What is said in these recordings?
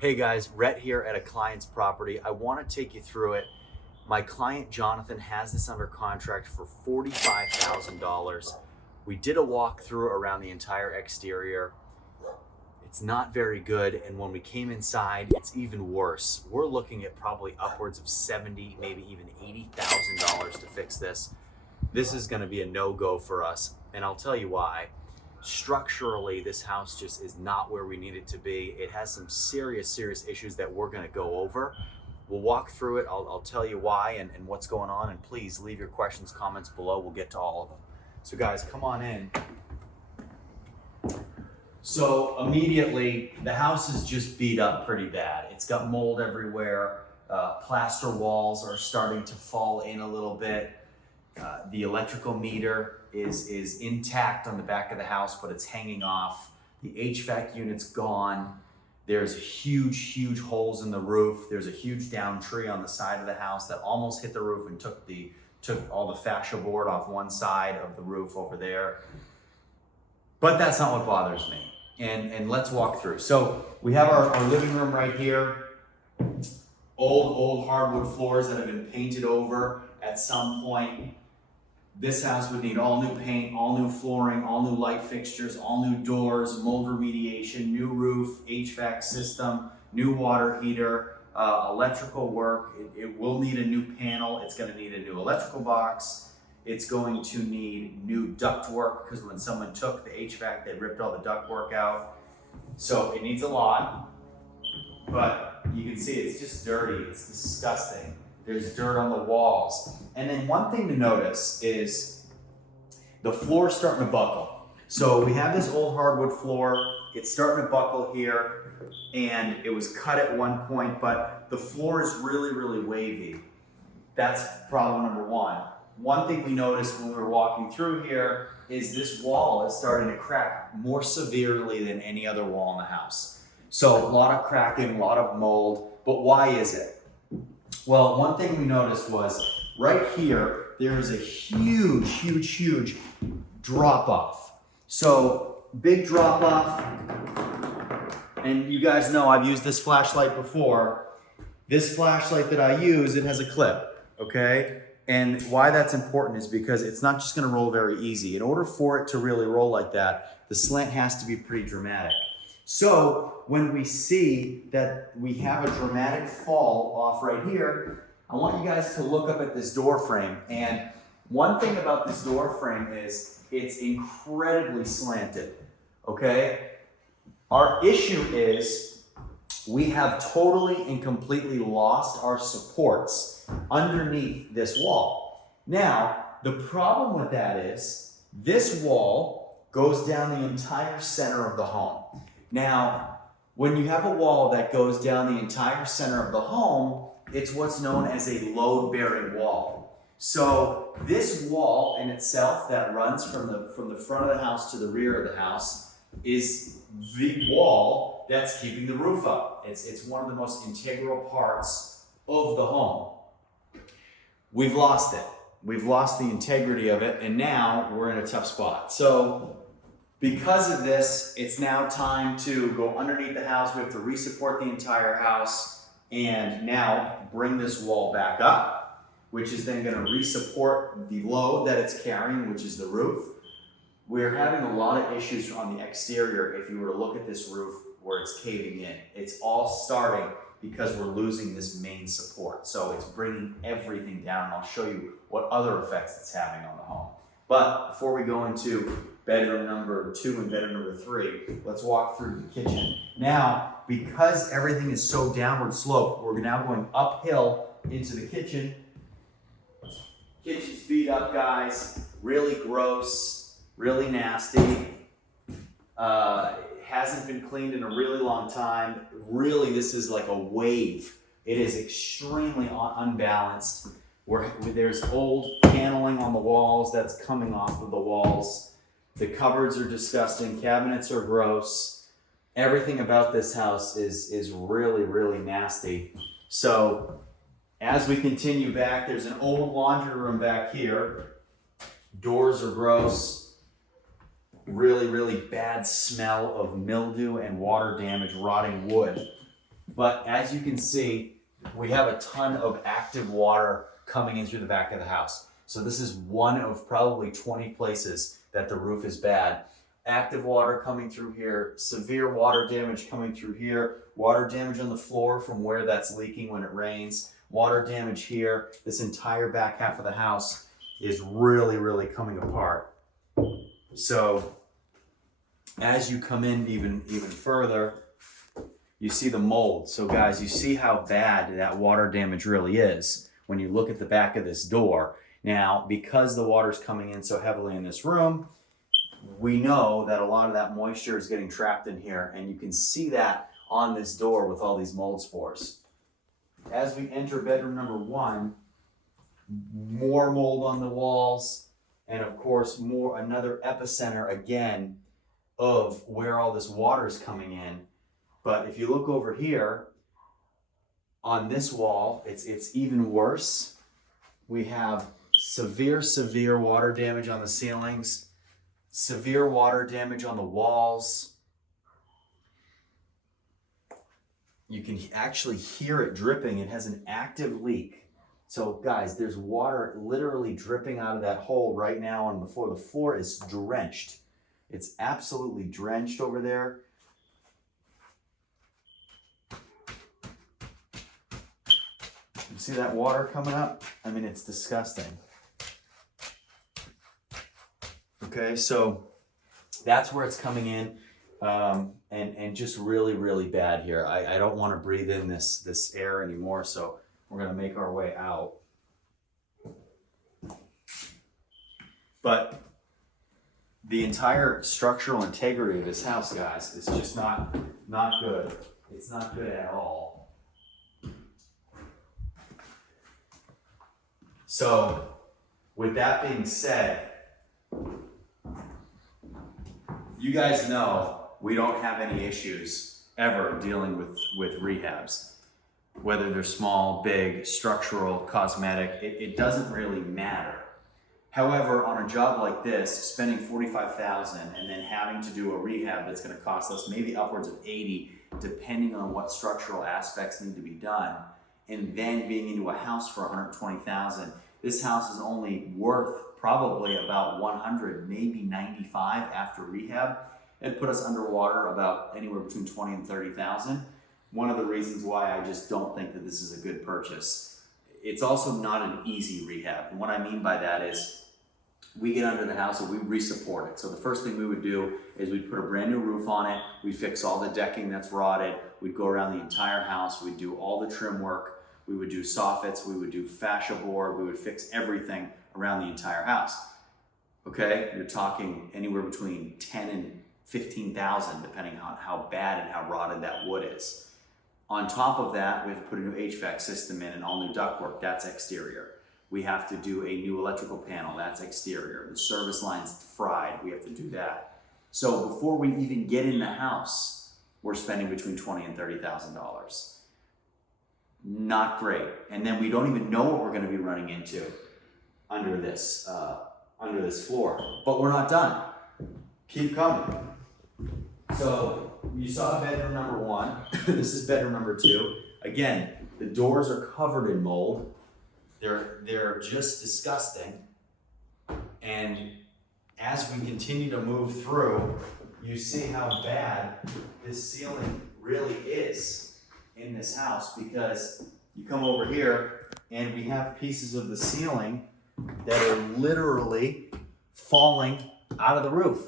Hey guys, Rhett here at a client's property. I want to take you through it. My client Jonathan has this under contract for $45,000. We did a walkthrough around the entire exterior. It's not very good, and when we came inside, it's even worse. We're looking at probably upwards of 70, maybe even $80,000 to fix this. This is going to be a no-go for us, and I'll tell you why. Structurally, this house just is not where we need it to be. It has some serious issues that we're going to go over. We'll walk through it. I'll tell you why and what's going on, and please leave your questions, comments below. We'll get to all of them. So guys, come on in. So immediately, the house is just beat up pretty bad. It's got mold everywhere. Plaster walls are starting to fall in a little bit. The electrical meter is intact on the back of the house, but it's hanging off. The HVAC unit's gone. There's huge holes in the roof. There's a huge down tree on the side of the house that almost hit the roof and took all the fascia board off one side of the roof over there. But that's not what bothers me. And let's walk through. So we have our living room right here. Old hardwood floors that have been painted over at some point. This house would need all new paint, all new flooring, all new light fixtures, all new doors, mold remediation, new roof, HVAC system, new water heater, electrical work. It will need a new panel. It's going to need a new electrical box. It's going to need new duct work because when someone took the HVAC, they ripped all the duct work out. So it needs a lot, but you can see it's just dirty. It's disgusting. There's dirt on the walls. And then one thing to notice is the floor's starting to buckle. So we have this old hardwood floor. It's starting to buckle here, and it was cut at one point, but the floor is really wavy. That's problem number one. One thing we noticed when we were walking through here is this wall is starting to crack more severely than any other wall in the house. So a lot of cracking, a lot of mold, but why is it? Well, one thing we noticed was right here, there is a huge drop off. So big drop off, and you guys know I've used this flashlight before. This flashlight that I use, it has a clip, okay? And why that's important is because it's not just gonna roll very easy. In order for it to really roll like that, the slant has to be pretty dramatic. So when we see that we have a dramatic fall off right here, I want you guys to look up at this door frame. And one thing about this door frame is it's incredibly slanted, okay? Our issue is we have totally and completely lost our supports underneath this wall. Now, the problem with that is this wall goes down the entire center of the home. Now, when you have a wall that goes down the entire center of the home, it's what's known as a load-bearing wall. So this wall in itself that runs from the front of the house to the rear of the house is the wall that's keeping the roof up. It's one of the most integral parts of the home. We've lost it. We've lost the integrity of it, and now we're in a tough spot. So because of this, it's now time to go underneath the house. We have to resupport the entire house and now bring this wall back up, which is then going to resupport the load that it's carrying, which is the roof. We're having a lot of issues on the exterior if you were to look at this roof where it's caving in. It's all starting because we're losing this main support. So it's bringing everything down, and I'll show you what other effects it's having on the home. But before we go into bedroom number 2 and bedroom number 3, let's walk through the kitchen. Now, because everything is so downward sloped, we're now going uphill into the kitchen. Kitchen's beat up, guys. Really gross, really nasty. Hasn't been cleaned in a really long time. Really, this is like a wave. It is extremely unbalanced. There's old paneling on the walls that's coming off of the walls. The cupboards are disgusting. Cabinets are gross. Everything about this house is really nasty. So as we continue back, there's an old laundry room back here. Doors are gross. Really bad smell of mildew and water damage, rotting wood. But as you can see, we have a ton of active water coming in through the back of the house. So this is one of probably 20 places that the roof is bad. Active water coming through here, severe water damage coming through here, water damage on the floor from where that's leaking when it rains, water damage here. This entire back half of the house is really, really coming apart. So as you come in even further, you see the mold. So guys, you see how bad that water damage really is when you look at the back of this door. Now, because the water's coming in so heavily in this room, we know that a lot of that moisture is getting trapped in here, and you can see that on this door with all these mold spores. As we enter bedroom number 1, more mold on the walls, and of course another epicenter again of where all this water is coming in. But if you look over here on this wall, it's even worse. We have severe water damage on the ceilings, severe water damage on the walls. You can actually hear it dripping. It has an active leak. So guys, there's water literally dripping out of that hole right now on the floor. The floor is drenched. It's absolutely drenched over there. You see that water coming up? I mean, it's disgusting. Okay, so that's where it's coming in, and just really bad here. I don't want to breathe in this air anymore, so we're going to make our way out. But the entire structural integrity of this house, guys, is just not good. It's not good at all. So, with that being said, you guys know we don't have any issues ever dealing with rehabs. Whether they're small, big, structural, cosmetic, it doesn't really matter. However, on a job like this, spending $45,000 and then having to do a rehab that's going to cost us maybe upwards of $80,000, depending on what structural aspects need to be done, and then being into a house for $120,000, this house is only worth probably about $100,000, maybe $95,000 after rehab. It put us underwater about anywhere between $20,000 and $30,000. One of the reasons why I just don't think that this is a good purchase. It's also not an easy rehab. And what I mean by that is we get under the house and we re-support it. So the first thing we would do is we'd put a brand new roof on it. We'd fix all the decking that's rotted. We'd go around the entire house. We'd do all the trim work. We would do soffits. We would do fascia board. We would fix everything around the entire house. Okay, you're talking anywhere between $10,000 and $15,000, depending on how bad and how rotted that wood is. On top of that, we have to put a new HVAC system in and all new ductwork. That's exterior. We have to do a new electrical panel. That's exterior. The service line's fried. We have to do that. So before we even get in the house, we're spending between $20,000 and $30,000. Not great. And then we don't even know what we're going to be running into under this floor. But we're not done. Keep coming. So you saw bedroom number 1. This is bedroom number 2. Again, the doors are covered in mold. They're just disgusting. And as we continue to move through, you see how bad this ceiling really is in this house, because you come over here and we have pieces of the ceiling that are literally falling out of the roof.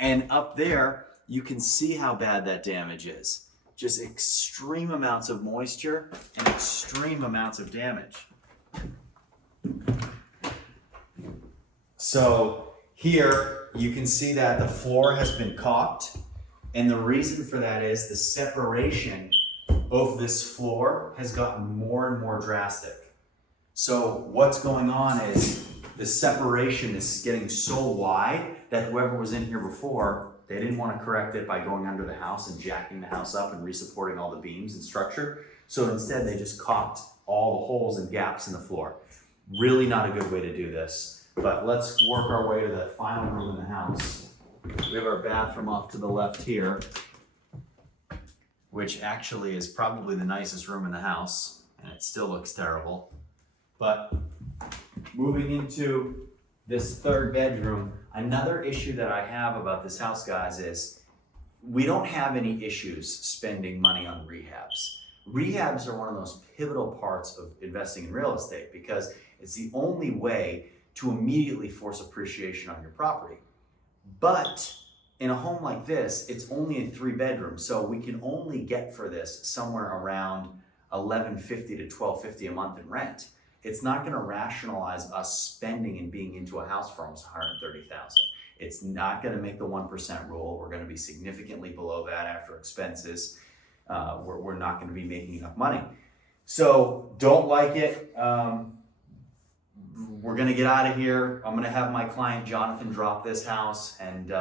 And up there, you can see how bad that damage is. Just extreme amounts of moisture and extreme amounts of damage. So here, you can see that the floor has been caulked. And the reason for that is the separation of this floor has gotten more and more drastic. So what's going on is the separation is getting so wide that whoever was in here before, they didn't want to correct it by going under the house and jacking the house up and re-supporting all the beams and structure. So instead, they just caulked all the holes and gaps in the floor. Really not a good way to do this. But let's work our way to the final room in the house. We have our bathroom off to the left here. which actually is probably the nicest room in the house, and it still looks terrible. But moving into this third bedroom, another issue that I have about this house, guys, is we don't have any issues spending money on rehabs. Rehabs are one of those pivotal parts of investing in real estate because it's the only way to immediately force appreciation on your property. But in a home like this, it's only a 3-bedroom, so we can only get for this somewhere around $1,150 to $1,250 a month in rent. It's not going to rationalize us spending and being into a house for almost $130,000. It's not going to make the 1% rule. We're going to be significantly below that after expenses. We're not going to be making enough money. So don't like it. We're going to get out of here. I'm going to have my client Jonathan drop this house, and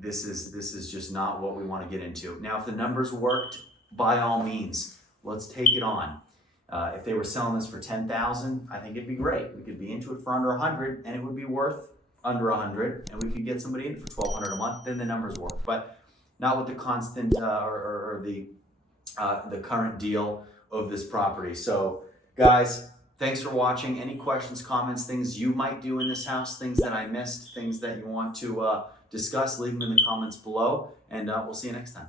this is just not what we want to get into. Now, if the numbers worked, by all means, let's take it on. If they were selling this for $10,000, I think it'd be great. We could be into it for under $100, and it would be worth under $100, and we could get somebody in for $1,200 a month. Then the numbers work, but not with the constant or the current deal of this property. So, guys, thanks for watching. Any questions, comments, things you might do in this house, things that I missed, things that you want to discuss, leave them in the comments below, and we'll see you next time.